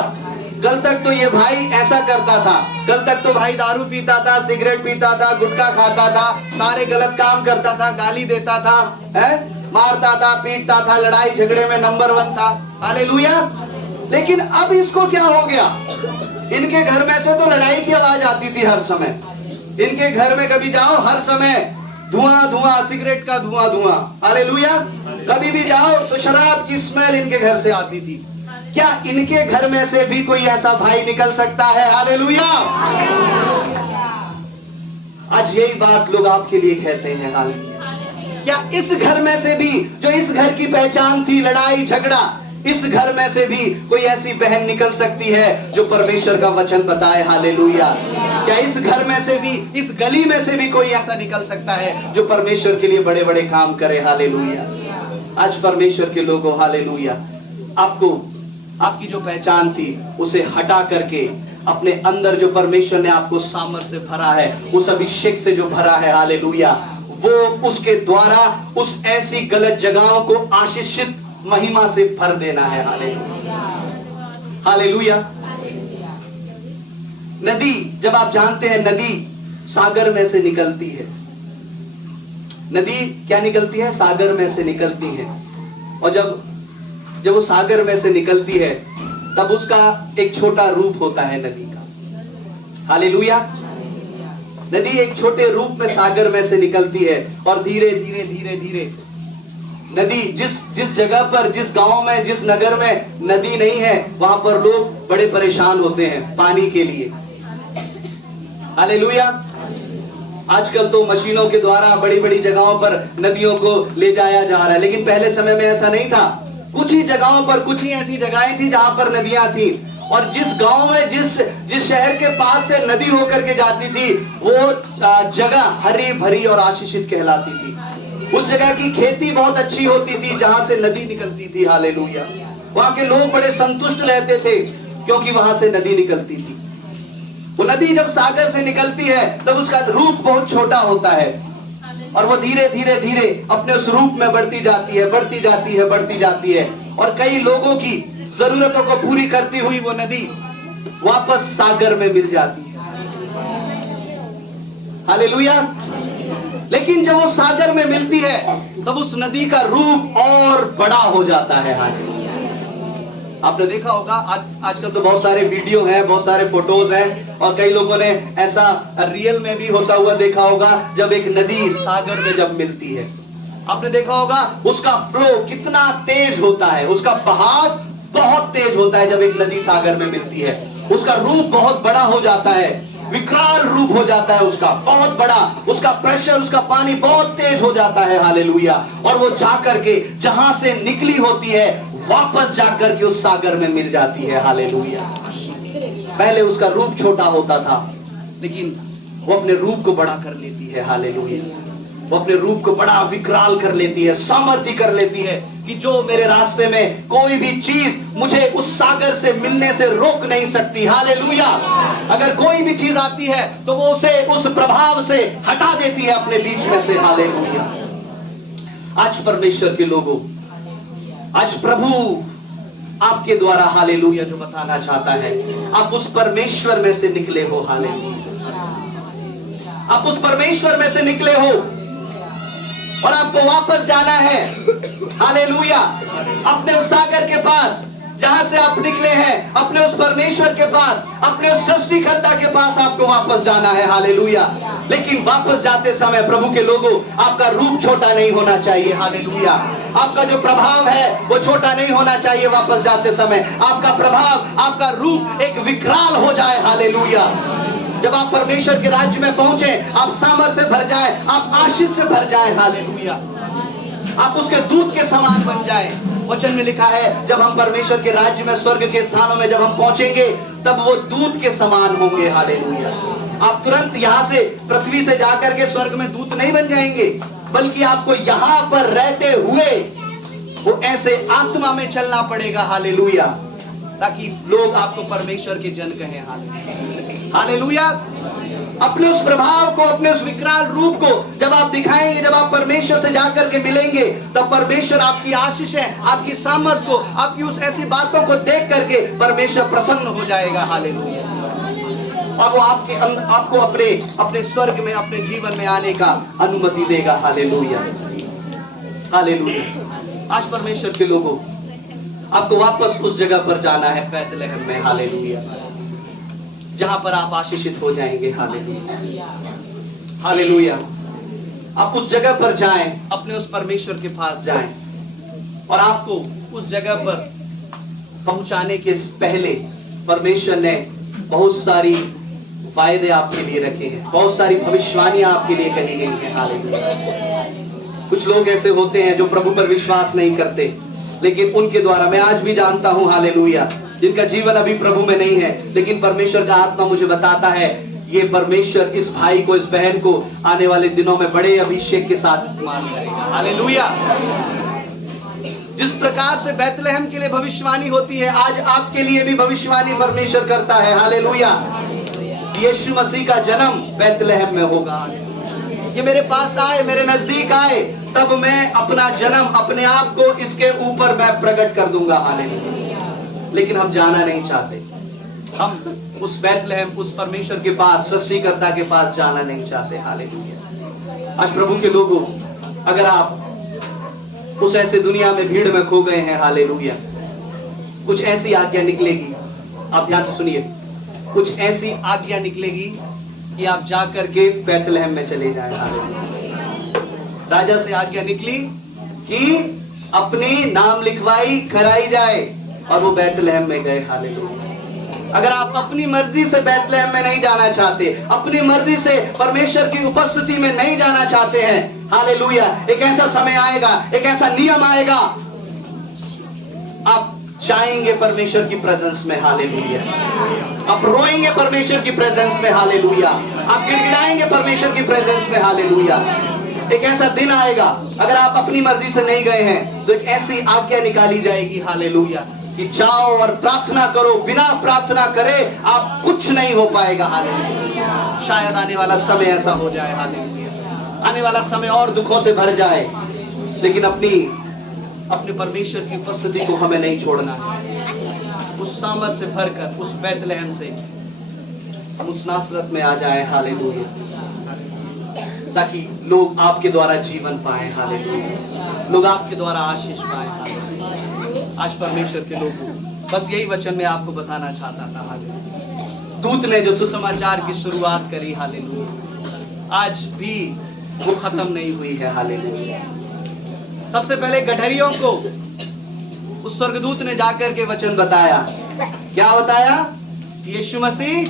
कल तक तो ये भाई ऐसा करता था, कल तक तो भाई दारू पीता था, सिगरेट पीता था, गुटखा खाता था, सारे गलत काम करता था, गाली देता था, है, मारता था, पीटता था, लड़ाई झगड़े में नंबर 1 था, हालेलुया। लेकिन अब इसको क्या हो गया? इनके घर में से तो लड़ाई की आवाज आती थी हर समय। इनके घर में कभी जाओ, हर समय धुआं धुआं, सिगरेट का धुआं धुआं, हालेलुया। कभी भी जाओ तो शराब की स्मेल इनके घर से आती थी। क्या इनके घर में से भी कोई ऐसा भाई निकल सकता है? हालेलुया। आज यही बात लोग आपके लिए कहते हैं, हालेलुया। क्या इस घर में से भी, जो इस घर की पहचान थी लड़ाई झगड़ा, इस घर में से भी कोई ऐसी बहन निकल सकती है जो परमेश्वर का वचन बताए, हालेलुया? क्या इस घर में से भी, इस गली में से भी कोई ऐसा निकल सकता है जो परमेश्वर के लिए बड़े बड़े काम करे, हालेलुया? आज परमेश्वर के लोगों, हालेलुया, आपको, आपकी जो पहचान थी उसे हटा करके अपने अंदर जो परमेश्वर ने आपको सामर्थ्य से भरा है, उस अभिषेक से जो भरा है, हालेलुया, वो उसके द्वारा उस ऐसी गलत जगहों को आशीषित महिमा से भर देना है, हालेलुया, हालेलुया। नदी, जब आप जानते हैं नदी सागर में से निकलती है, नदी क्या निकलती है? सागर में से निकलती है। और जब वो सागर में से निकलती है तब उसका एक छोटा रूप होता है नदी का, हालेलुया। नदी एक छोटे रूप में सागर में से निकलती है और धीरे धीरे धीरे धीरे नदी, जिस जगह पर, जिस गांव में, जिस नगर में नदी नहीं है, वहां पर लोग बड़े परेशान होते हैं पानी के लिए, हालेलुया। आजकल तो मशीनों के द्वारा बड़ी बड़ी जगहों पर नदियों को ले जाया जा रहा है, लेकिन पहले समय में ऐसा नहीं था। कुछ ही जगहों पर, कुछ ही ऐसी जगहें थी जहां पर नदियां थी, और जिस गांव में, जिस शहर के पास से नदी होकर के जाती थी, वो जगह हरी भरी और आशीषित कहलाती थी। उस जगह की खेती बहुत अच्छी होती थी जहां से नदी निकलती थी, हालेलुया। वहां के लोग बड़े संतुष्ट रहते थे क्योंकि वहां से नदी निकलती थी। वो नदी जब सागर से निकलती है तब उसका रूप बहुत छोटा होता है और वो धीरे धीरे धीरे अपने उस रूप में बढ़ती जाती है, बढ़ती जाती है, बढ़ती जाती है, और कई लोगों की जरूरतों को पूरी करती हुई वो नदी वापस सागर में मिल जाती है, हालेलुया। लेकिन जब वो सागर में मिलती है तब उस नदी का रूप और बड़ा हो जाता है, हालेलुया। आपने देखा होगा, आजकल तो बहुत सारे वीडियो हैं, बहुत सारे फोटोज हैं, और कई लोगों ने ऐसा रियल में भी होता हुआ देखा होगा जब एक नदी सागर में जब मिलती है। आपने देखा होगा उसका फ्लो कितना तेज होता है, उसका बहाव बहुत तेज होता है। जब एक नदी सागर में मिलती है उसका रूप बहुत बड़ा हो जाता है, विकराल रूप हो जाता है उसका, बहुत बड़ा, उसका प्रेशर, उसका पानी बहुत तेज हो जाता है, हालेलुया। और वो जाकर के जहां से निकली होती है वापस जाकर के उस सागर में मिल जाती है, हालेलुया। पहले उसका रूप छोटा होता था, लेकिन वो अपने रूप को बड़ा कर लेती है। हालेलुया। वो अपने रूप को बड़ा विकराल कर लेती है, सामर्थ्य कर लेती है कि जो मेरे रास्ते में कोई भी चीज मुझे उस सागर से मिलने से रोक नहीं सकती। हालेलुया। अगर कोई भी चीज आती है तो वो उसे उस प्रभाव से हटा देती है अपने बीच में से। हालेलुया। आज परमेश्वर के लोगों, आज प्रभु आपके द्वारा हालेलुया जो बताना चाहता है, आप उस परमेश्वर में से निकले हो। हालेलुया। आप उस परमेश्वर में से निकले हो और आपको वापस जाना है। हालेलुया। अपने उस सागर के पास जहां से आप निकले हैं, अपने उस परमेश्वर के पास, अपने उस सृष्टिकर्ता के पास आपको वापस जाना है। हालेलुया। लेकिन वापस जाते समय प्रभु के लोगों, आपका रूप छोटा नहीं होना चाहिए। हालेलुया। आपका जो प्रभाव है वो छोटा नहीं होना चाहिए। वापस जाते समय आपका प्रभाव, आपका रूप एक विकराल हो जाए। हालेलुया। जब आप परमेश्वर के राज्य में पहुंचे, आप सामर्थ्य से भर जाए, आप आशीष से भर जाए। हालेलुया। आप उसके दूत के समान बन जाए। वचन में लिखा है, जब हम परमेश्वर के राज्य में, स्वर्ग के स्थानों में जब हम पहुंचेंगे, तब वो दूत के समान होंगे। हालेलुया। आप तुरंत यहाँ से, पृथ्वी से जाकर के स्वर्ग में दूत नहीं बन जाएंगे, बल्कि आपको यहाँ पर रहते हुए वो ऐसे आत्मा में चलना पड़ेगा। हालेलुया। ताकि लोग आपको परमेश्वर के जन कहें। हालेलुया। अपने उस प्रभाव को, अपने उस विकराल रूप को जब आप दिखाएंगे, जब आप परमेश्वर से जाकर के मिलेंगे, तब परमेश्वर आपकी आशीष है, आपकी सामर्थ को, आपकी उस ऐसी बातों को देख करके परमेश्वर प्रसन्न हो जाएगा। हालेलुया। और वो आपको अपने स्वर्ग में, अपने जीवन में आने का अनुमति देगा। हालेलुया। हालेलुया। आज परमेश्वर के लोगों, आपको वापस उस जगह पर जाना है, बैतलहम में। हालेलुया। जहां पर आप आशीषित हो जाएंगे। हालेलुया। हालेलुया। आप उस जगह पर जाएं, अपने उस परमेश्वर के पास जाएं, और आपको उस जगह पर पहुंचाने के पहले परमेश्वर ने बहुत सारी वायदे आपके लिए रखे हैं, बहुत सारी भविष्यवाणियां आपके लिए कही गई हैं। हालेलुया। कुछ लोग ऐसे होते हैं जो प्रभु पर विश्वास नहीं करते, लेकिन उनके द्वारा, मैं आज भी जानता हूं, हालेलुया, जिनका जीवन अभी प्रभु में नहीं है, लेकिन परमेश्वर का आत्मा मुझे बताता है, ये परमेश्वर इस भाई को, इस बहन को आने वाले दिनों में बड़े अभिषेक के साथ इस्तेमाल करेगा। हालेलुया। जिस प्रकार से बैतलहम के लिए भविष्यवाणी होती है, आज आपके लिए भी भविष्यवाणी परमेश्वर करता है। हालेलुया। यीशु मसीह का जन्म बैतलहम में होगा। ये मेरे पास आए, मेरे नजदीक आए, तब मैं अपना जन्म, अपने आप को इसके ऊपर मैं प्रकट कर दूंगा। हालेलुया। लेकिन हम जाना नहीं चाहते, हम उस बैतलहम, उस परमेश्वर के पास, सृष्टिकर्ता के पास जाना नहीं चाहते। हालेलुया। आज प्रभु के लोगों, अगर आप उस ऐसे दुनिया में, भीड़ में खो गए हैं, हालेलुया, कुछ ऐसी आज्ञा निकलेगी, आप ध्यान से सुनिए, कुछ ऐसी आज्ञा निकलेगी कि आप जाकर के बैतलहम में चले जाएं। हालेलुया। राजा से आज्ञा निकली कि अपनी नाम लिखवाई कराई जाए, और वो बैतलहम में गए। हालेलुया। अगर आप अपनी मर्जी से बैतलहम में नहीं जाना चाहते, अपनी मर्जी से परमेश्वर की उपस्थिति में नहीं जाना चाहते हैं, हालेलुया, एक ऐसा समय आएगा, एक ऐसा नियम आएगा, आप जाएंगे परमेश्वर की प्रेजेंस में। हालेलुया। आप रोएंगे परमेश्वर की प्रेजेंस में। हालेलुया। आप गिड़गिड़ाएंगे परमेश्वर की प्रेजेंस में। हालेलुया। एक ऐसा दिन आएगा, अगर आप अपनी मर्जी से नहीं गए हैं, तो एक ऐसी आज्ञा निकाली जाएगी। हालेलुया। कि जाओ और प्रार्थना करो, बिना प्रार्थना करे आप कुछ नहीं हो पाएगा। हालेलुया। शायद आने वाला समय ऐसा हो जाए, हालेलुया, आने वाला समय और दुखों से भर जाए, लेकिन अपने परमेश्वर की उपस्थिति को हमें नहीं छोड़ना है। उस सामर्थ से भरकर, उस बैतलहम से हम उस नासरत में आ जाए। हालेलुया। ताकि लोग आपके द्वारा जीवन पाए। हालेलुया। लोग आपके द्वारा आशीष पाए। हालेलुया। आज परमेश्वर के लोगों, बस यही वचन मैं आपको बताना चाहता था। हालेलुया। दूत ने जो सुसमाचार की शुरुआत करी, हालेलुया, आज भी वो खत्म नहीं हुई है। हालेलुया। सबसे पहले गठरियों को उस स्वर्गदूत ने जाकर के वचन बताया। क्या बताया? यीशु मसीह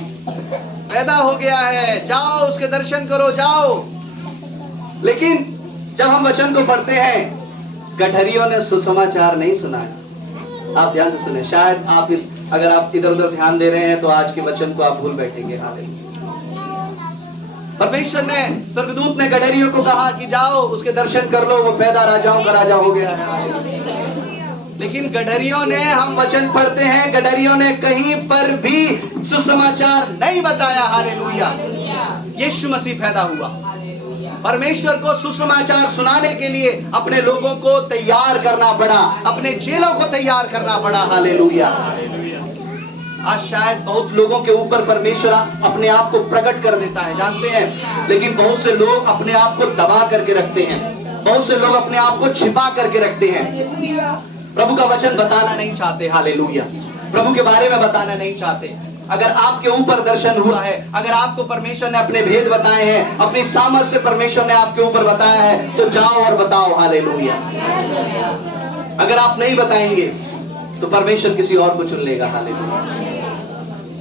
पैदा हो गया है, जाओ उसके दर्शन करो, जाओ। लेकिन जब हम वचन को पढ़ते हैं, गठरियों ने सुसमाचार नहीं सुनाया। आप ध्यान से सुने, शायद आप इस अगर आप इधर उधर ध्यान दे रहे हैं तो आज के वचन को आप भूल बैठेंगे। हालेलुया। परमेश्वर ने, स्वर्गदूत ने गडरियों को कहा कि जाओ उसके दर्शन कर लो, वो पैदा राजाओं का राजा हो गया है। लेकिन गडरियों ने, हम वचन पढ़ते हैं, गडरियों ने कहीं पर भी सुसमाचार नहीं बताया। हालेलुया। यीशु मसीह पैदा हुआ। परमेश्वर को सुसमाचार सुनाने के लिए अपने लोगों को तैयार करना पड़ा, अपने चेलों को तैयार करना पड़ा। हालेलुया। आज शायद बहुत लोगों के ऊपर परमेश्वर अपने आप को प्रकट कर देता है, जानते हैं, लेकिन बहुत से लोग अपने आप को दबा करके रखते हैं, बहुत से लोग अपने आप को छिपा करके रखते हैं, प्रभु का वचन बताना नहीं चाहते। हालेलुया। प्रभु के बारे में बताना नहीं चाहते। अगर आपके ऊपर दर्शन हुआ है, अगर आपको परमेश्वर ने अपने भेद बताए हैं, अपनी सामर्थ्य से परमेश्वर ने आपके ऊपर बताया है, तो जाओ और बताओ। हालेलुया। अगर आप नहीं बताएंगे तो परमेश्वर किसी और को चुन लेगा। हालेलुया।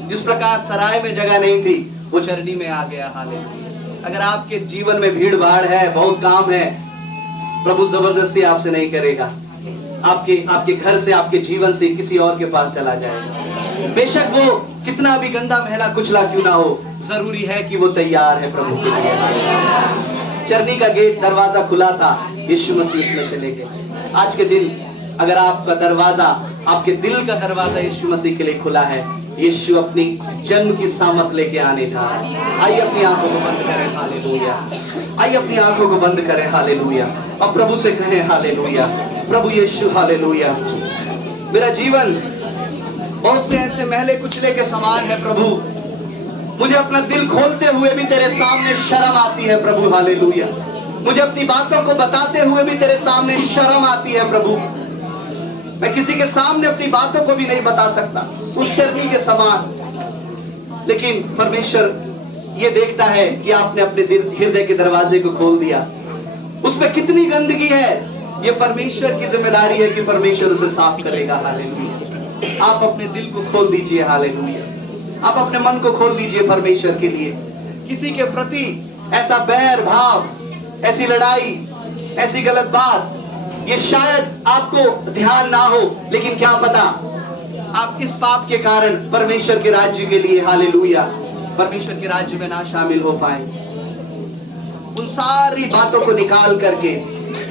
जिस प्रकार सराय में जगह नहीं थी, वो चरनी में आ गया। हालेलुया। अगर आपके जीवन में भीड़ भाड़ है, बहुत काम है, प्रभु जबरदस्ती आपसे नहीं करेगा। आपके घर से, आपके जीवन से किसी और के पास चला जाएगा। बेशक वो कितना भी गंदा मैला कुचला क्यों ना हो, जरूरी है कि वो तैयार है प्रभु के लिए। चरनी का गेट, दरवाजा खुला था, यीशु मसीह उसमें चले गए। आज के दिन अगर आपका दरवाजा, आपके दिल का दरवाजा यीशु मसीह के लिए खुला है, यीशु अपनी जन्म की सामर्थ लेके आने जा रहा है। आइए अपनी आंखों को बंद करें। हालेलुया। आइए अपनी आंखों को बंद करें। हालेलुया। और प्रभु से कहें, हालेलुया, प्रभु यीशु, हालेलुया, मेरा जीवन बहुत से ऐसे महले कुचले के समान है प्रभु, मुझे अपना दिल खोलते हुए भी तेरे सामने शर्म आती है प्रभु। हालेलुया। मुझे अपनी बातों को बताते हुए भी तेरे सामने शर्म आती है प्रभु। मैं किसी के सामने अपनी बातों को भी नहीं बता सकता, उस चरनी के समान। लेकिन परमेश्वर ये देखता है कि आपने अपने हृदय के दरवाजे को खोल दिया। उस पर कितनी गंदगी है, ये परमेश्वर की जिम्मेदारी है कि परमेश्वर उसे साफ करेगा। हालेलुया। आप अपने दिल को खोल दीजिए। हालेलुया। आप अपने मन को खोल दीजिए परमेश्वर के लिए। किसी के प्रति ऐसा बैर भाव, ऐसी लड़ाई, ऐसी गलत बात, ये शायद आपको ध्यान ना हो, लेकिन क्या पता आप इस पाप के कारण परमेश्वर के राज्य के लिए, हालेलुया, परमेश्वर के राज्य में ना शामिल हो पाए। उन सारी बातों को निकाल करके,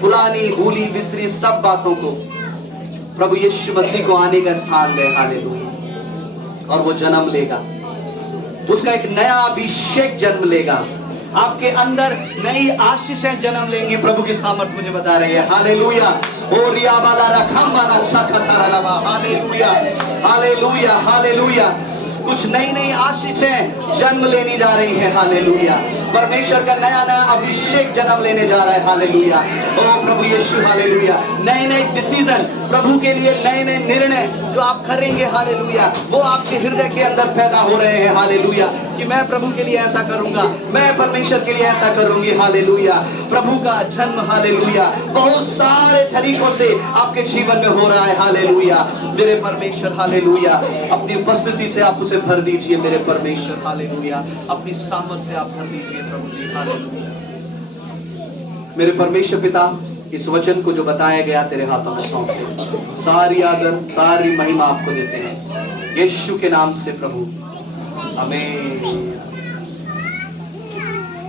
पुरानी भूली बिसरी सब बातों को प्रभु यीशु मसीह को आने का स्थान दे। हालेलुया। और वो जन्म लेगा, उसका एक नया अभिषेक जन्म लेगा। आपके अंदर नई आशीषें जन्म लेंगी। प्रभु की सामर्थ मुझे बता रही है। हालेलुया। ओ रिया वाला रखम्बा ना सकता रलवा। Hallelujah, hallelujah, hallelujah. कुछ नई नई आशीषें जन्म लेनी जा रही है। हालेलुया। परमेश्वर का नया नया अभिषेक जन्म लेने जा रहा है। हालेलुया। ओ प्रभु यीशु, हालेलुया। नए नए डिसीजन प्रभु के लिए, नए नए निर्णय जो आप करेंगे, हालेलुया, वो आपके हृदय के अंदर पैदा हो रहे हैं। हालेलुया। कि मैं प्रभु के लिए ऐसा करूंगा, मैं परमेश्वर के लिए ऐसा करूंगी। हालेलुया। प्रभु का जन्म, हालेलुया, बहुत सारे तरीकों से आपके जीवन में हो रहा है। हालेलुया। मेरे परमेश्वर, हालेलुया, अपनी उपस्थिति से आप उसे भर दीजिए। मेरे परमेश्वर, हालेलुया, अपनी सामर्थ से आप भर दीजिए प्रभु जी। हालेलुया। मेरे परमेश्वर पिता, इस वचन को जो बताया गया तेरे हाथों में सौंपते, सारी आदर, सारी महिमा आपको देते हैं, यीशु के नाम से प्रभु। आमीन।